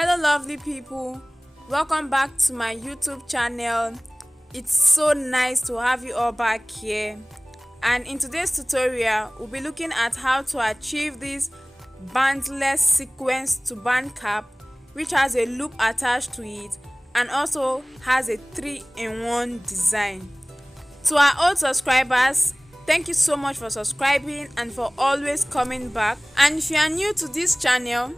Hello lovely people, welcome back to my YouTube channel. It's so nice to have you all back here, and in today's tutorial we'll be looking at how to achieve this bandless sequence turban cap, which has a loop attached to it and also has a 3-in-1 design. To our old subscribers, thank you so much for subscribing and for always coming back. And if you are new to this channel,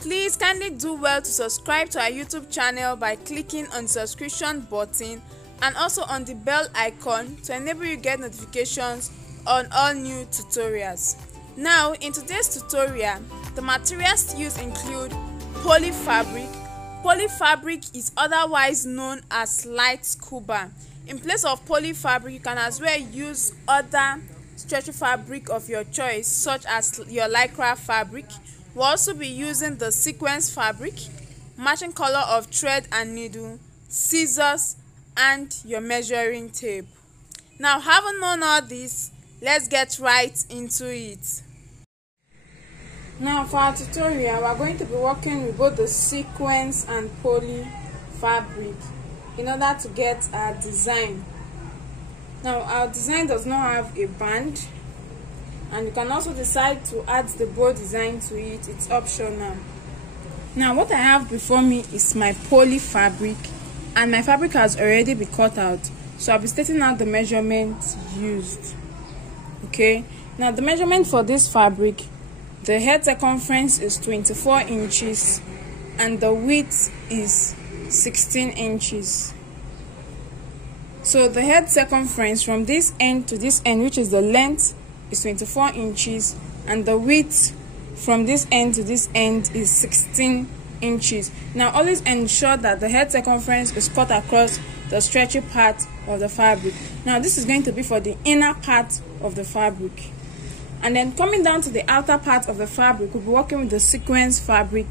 please kindly do well to subscribe to our YouTube channel by clicking on the subscription button and also on the bell icon to enable you get notifications on all new tutorials. Now, in today's tutorial, the materials to use include poly fabric. Poly fabric is otherwise known as light scuba. In place of poly fabric, you can as well use other stretchy fabric of your choice, such as your lycra fabric. We'll also be using the sequence fabric, matching color of thread and needle, scissors, and your measuring tape. Now, having known all this, let's get right into it. Now, for our tutorial, we're going to be working with both the sequence and poly fabric in order to get our design. Now, our design does not have a band, and you can also decide to add the bow design to it. It's optional. Now, what I have before me is my poly fabric, and my fabric has already been cut out, so I'll be stating out the measurements used. Okay, now the measurement for this fabric, the head circumference is 24 inches and the width is 16 inches. So the head circumference from this end to this end, which is the length, is 24 inches, and the width from this end to this end is 16 inches. Now, always ensure that the head circumference is cut across the stretchy part of the fabric. Now, this is going to be for the inner part of the fabric. And then coming down to the outer part of the fabric, we'll be working with the sequence fabric,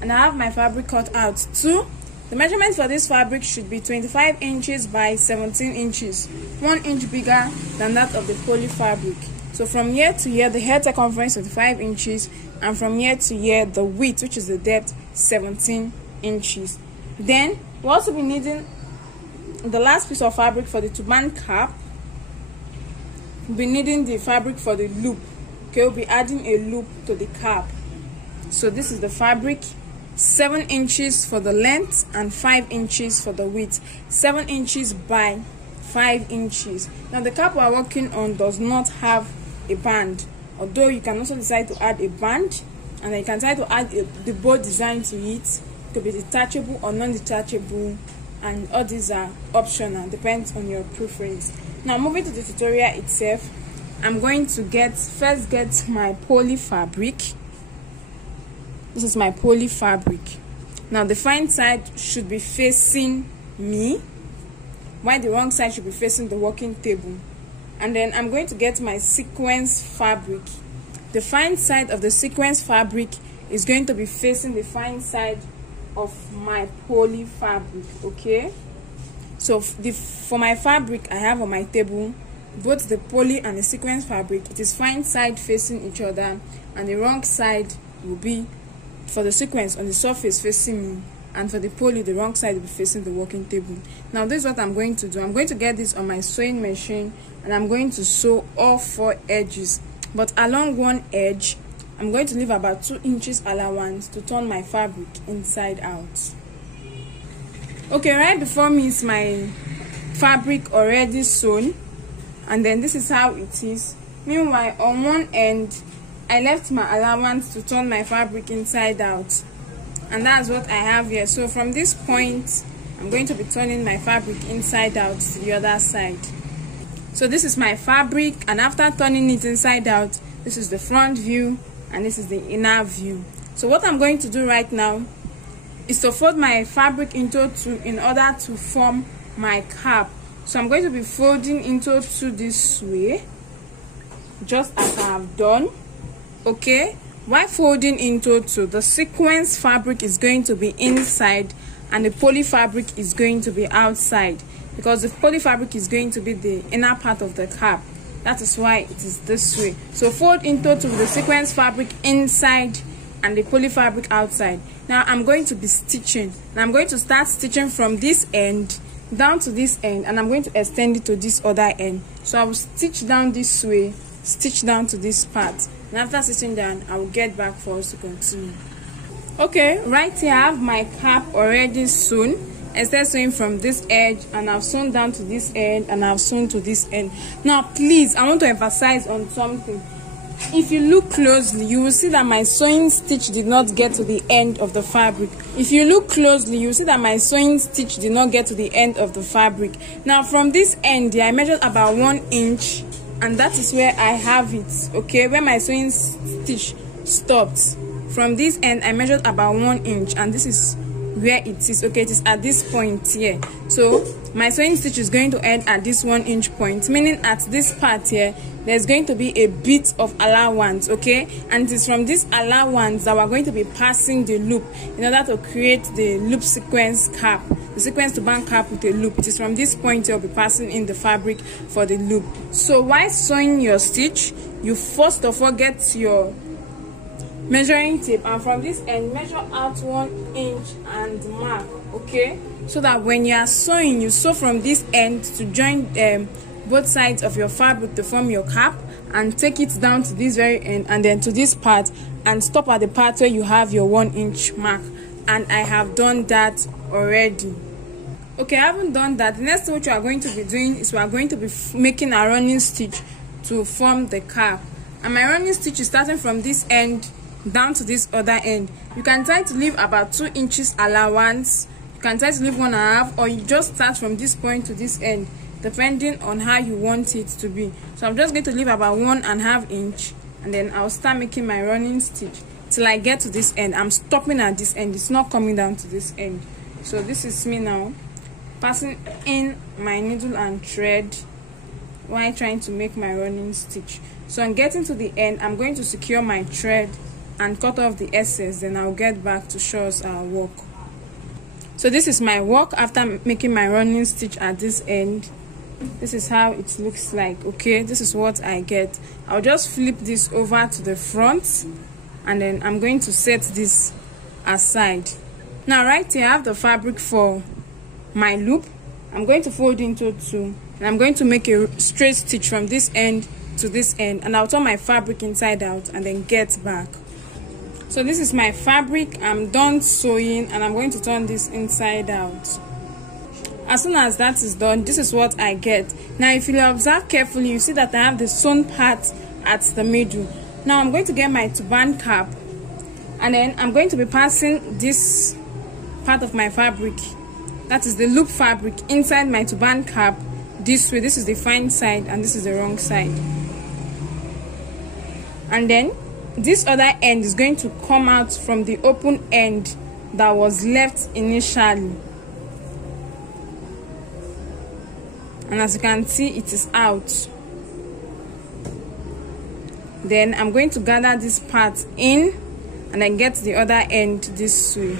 and I have my fabric cut out too. The measurement for this fabric should be 25 inches by 17 inches, 1 inch bigger than that of the poly fabric. So from here to here, the head circumference is 5 inches, and from here to here, the width, which is the depth, 17 inches. Then we'll also be needing the last piece of fabric for the turban cap. We'll be needing the fabric for the loop. Okay, we'll be adding a loop to the cap. So this is the fabric, 7 inches for the length and 5 inches for the width, 7 inches by 5 inches. Now, the cap we're working on does not have a band, although you can also decide to add a band, and then you can decide to add the bow design to it. It could be detachable or non-detachable, and all these are optional, depends on your preference. Now, moving to the tutorial itself, I'm going to first get my poly fabric. This is my poly fabric. Now, the fine side should be facing me, while the wrong side should be facing the working table. And then I'm going to get my sequence fabric. The fine side of the sequence fabric is going to be facing the fine side of my poly fabric. Okay, so for my fabric I have on my table, both the poly and the sequence fabric, it is fine side facing each other, and the wrong side will be for the sequence on the surface facing me, and for the poly, the wrong side will be facing the working table. Now, this is what I'm going to do. I'm going to get this on my sewing machine, and I'm going to sew all 4 edges. But along one edge, I'm going to leave about 2 inches allowance to turn my fabric inside out. Okay, right before me is my fabric already sewn, and then this is how it is. Meanwhile, on one end, I left my allowance to turn my fabric inside out. And that's what I have here. So from this point, I'm going to be turning my fabric inside out to the other side. So this is my fabric, and after turning it inside out, this is the front view and this is the inner view. So what I'm going to do right now is to fold my fabric into 2 in order to form my cap. So I'm going to be folding into 2 this way, just as I have done. Okay, while folding into 2, the sequence fabric is going to be inside and the poly fabric is going to be outside, because the poly fabric is going to be the inner part of the cap. That is why it is this way. So fold into 2 with the sequence fabric inside and the poly fabric outside. Now I'm going to be stitching, and I'm going to start stitching from this end down to this end, and I'm going to extend it to this other end. So I will stitch down this way, stitch down to this part, and after stitching down I will get back for us to continue. Okay, right here I have my cap already sewn. I start sewing from this edge, and I've sewn down to this end, and I've sewn to this end. Now please, I want to emphasize on something. If you look closely, you will see that my sewing stitch did not get to the end of the fabric. If you look closely, you will see that my sewing stitch did not get to the end of the fabric. Now from this end here, I measured about 1 inch, and that is where I have it, okay, where my sewing stitch stopped. From this end I measured about 1 inch, and this is where it is, okay, it is at this point here. So my sewing stitch is going to end at this 1 inch point, meaning at this part here there's going to be a bit of allowance, okay, and it is from this allowance that we're going to be passing the loop in order to create the loop sequence cap, the sequence turban cap with a loop. It is from this point you'll be passing in the fabric for the loop. So while sewing your stitch, you first of all get your measuring tape, and from this end measure out 1 inch and mark, okay, so that when you are sewing, you sew from this end to join both sides of your fabric to form your cap, and take it down to this very end and then to this part, and stop at the part where you have your 1 inch mark. And I have done that already. Okay, I haven't done that. The next thing which we are going to be doing is we are going to be making a running stitch to form the cap, and my running stitch is starting from this end down to this other end. You can try to leave about 2 inches allowance, you can try to leave 1.5, or you just start from this point to this end, depending on how you want it to be. So I'm just going to leave about 1.5 inch, and then I'll start making my running stitch till I get to this end. I'm stopping at this end, it's not coming down to this end. So this is me now passing in my needle and thread while trying to make my running stitch. So I'm getting to the end, I'm going to secure my thread and cut off the excess, then I'll get back to show us our work. So this is my work after making my running stitch at this end. This is how it looks like, okay, this is what I get. I'll just flip this over to the front, and then I'm going to set this aside. Now right here I have the fabric for my loop. I'm going to fold into 2, and I'm going to make a straight stitch from this end to this end, and I'll turn my fabric inside out and then get back. So this is my fabric, I'm done sewing, and I'm going to turn this inside out. As soon as that is done, this is what I get. Now if you observe carefully, you see that I have the sewn part at the middle. Now I'm going to get my turban cap, and then I'm going to be passing this part of my fabric, that is the loop fabric, inside my turban cap this way. This is the fine side and this is the wrong side, and then this other end is going to come out from the open end that was left initially, and as you can see, it is out. Then I'm going to gather this part in and then get the other end this way,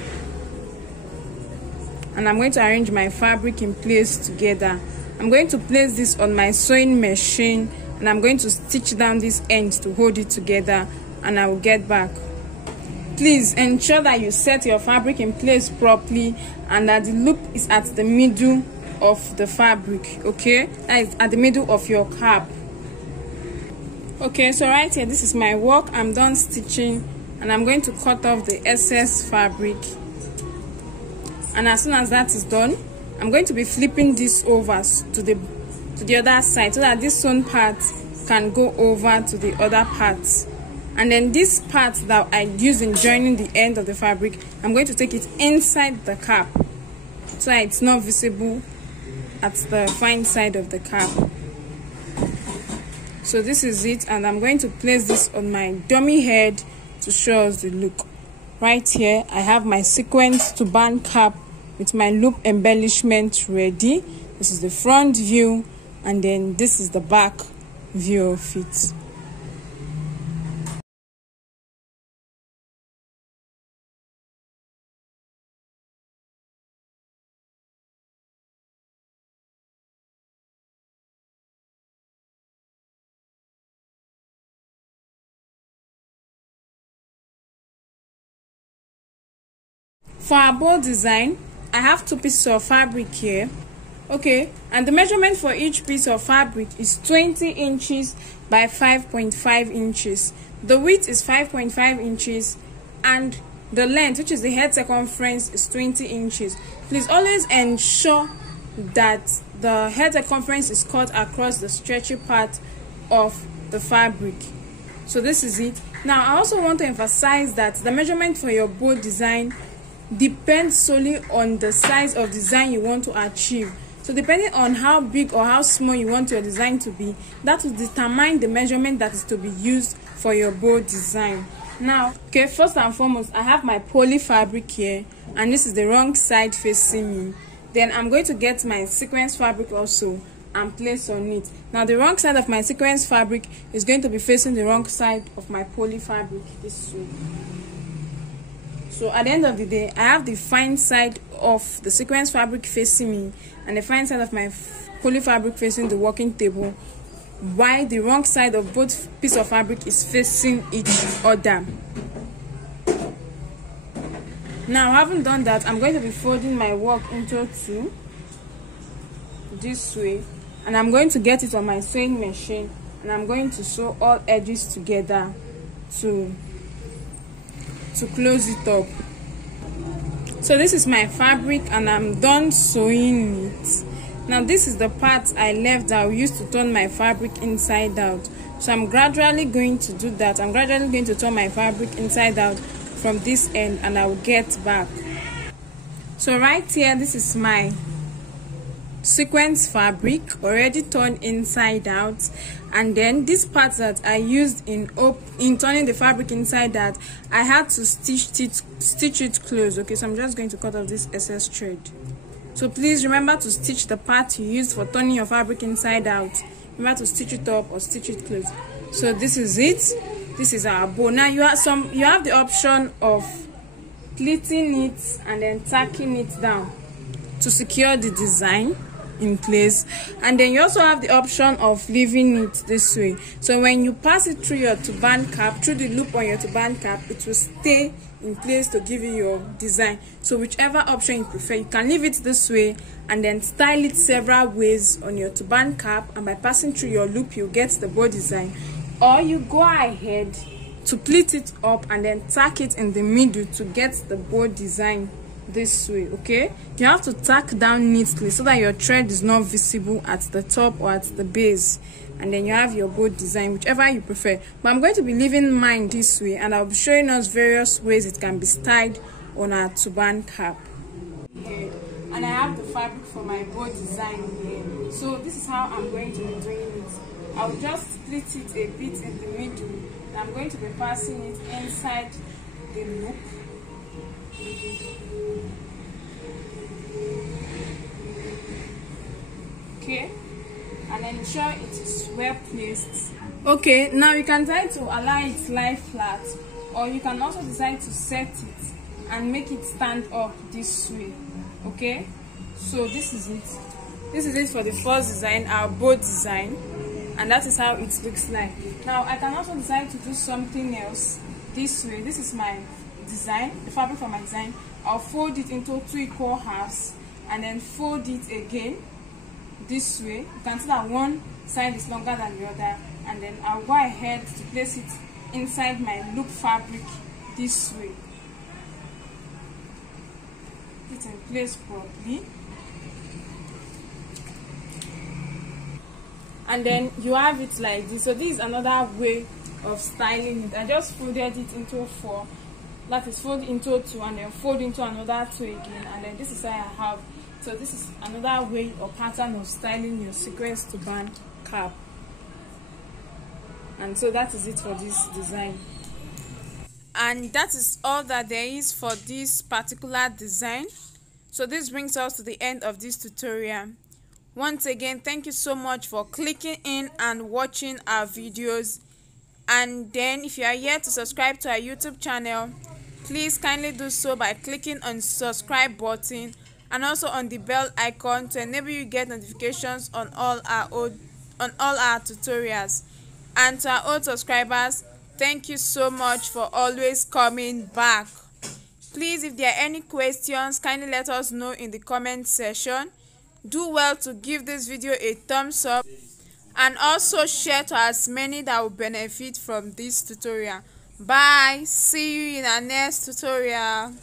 and I'm going to arrange my fabric in place together. I'm going to place this on my sewing machine, and I'm going to stitch down this end to hold it together, and I will get back. Please ensure that you set your fabric in place properly and that the loop is at the middle of the fabric, okay, that is at the middle of your cap. Okay, so right here, this is my work. I'm done stitching, and I'm going to cut off the excess fabric, and as soon as that is done, I'm going to be flipping this over to the other side so that this sewn part can go over to the other part. And then this part that I use in joining the end of the fabric, I'm going to take it inside the cap so that it's not visible at the fine side of the cap. So this is it, and I'm going to place this on my dummy head to show us the look. Right here I have my sequins turban cap with my loop embellishment ready. This is the front view, and then this is the back view of it. For our bow design, I have 2 pieces of fabric here. Okay, and the measurement for each piece of fabric is 20 inches by 5.5 inches. The width is 5.5 inches and the length, which is the head circumference, is 20 inches. Please always ensure that the head circumference is cut across the stretchy part of the fabric. So this is it. Now I also want to emphasize that the measurement for your bow design depends solely on the size of design you want to achieve. So depending on how big or how small you want your design to be, that will determine the measurement that is to be used for your bow design. Now, okay, first and foremost, I have my poly fabric here, and this is the wrong side facing me. Then I'm going to get my sequence fabric also and place on it. Now the wrong side of my sequence fabric is going to be facing the wrong side of my poly fabric this way. So at the end of the day, I have the fine side of the sequence fabric facing me and the fine side of my poly fabric facing the working table, while the wrong side of both pieces of fabric is facing each other. Now, having done that, I'm going to be folding my work into 2 this way, and I'm going to get it on my sewing machine, and I'm going to sew all edges together to close it up. So this is my fabric and I'm done sewing it. Now this is the part I left that I used to turn my fabric inside out. So I'm gradually going to do that. I'm gradually going to turn my fabric inside out from this end and I will get back. So right here, this is my sequence fabric already turned inside out, and then this part that I used in turning the fabric inside out, I had to stitch it close. Okay, so I'm just going to cut off this excess thread. So please remember to stitch the part you used for turning your fabric inside out. Remember to stitch it up or stitch it close. So this is it. This is our bow. Now you have the option of pleating it and then tacking it down to secure the design in place, and then you also have the option of leaving it this way. So when you pass it through your turban cap, through the loop on your turban cap, it will stay in place to give you your design. So whichever option you prefer, you can leave it this way and then style it several ways on your turban cap, and by passing through your loop you get the bow design, or you go ahead to pleat it up and then tack it in the middle to get the bow design this way. Okay, you have to tack down neatly so that your thread is not visible at the top or at the base, and then you have your bow design, whichever you prefer. But I'm going to be leaving mine this way, and I'll be showing us various ways it can be styled on our turban cap here. And I have the fabric for my bow design here. So this is how I'm going to be doing it. I'll just split it a bit in the middle, and I'm going to be passing it inside the loop. Okay, and ensure it is well placed. Okay, now you can decide to allow it lie flat, or you can also decide to set it and make it stand up this way. Okay, so this is it for the first design, our bow design, and that is how it looks like. Now I can also decide to do something else this way. This is my design, the fabric for my design. I'll fold it into 2 equal halves and then fold it again this way. You can see that one side is longer than the other, and then I'll go ahead to place it inside my loop fabric this way. Put it in place properly, and then you have it like this. So this is another way of styling it. I just folded it into 4, that is fold into 2 and then fold into another 2 again, and then this is how I have. So this is another way or pattern of styling your sequence turban cap. And so that is it for this design. And that is all that there is for this particular design. So this brings us to the end of this tutorial. Once again, thank you so much for clicking in and watching our videos. And then if you are yet to subscribe to our YouTube channel, please kindly do so by clicking on the subscribe button and also on the bell icon to enable you get notifications on all our tutorials. And to our old subscribers, thank you so much for always coming back. Please, if there are any questions, kindly let us know in the comment section. Do well to give this video a thumbs up and also share to as many that will benefit from this tutorial. Bye. See you in our next tutorial.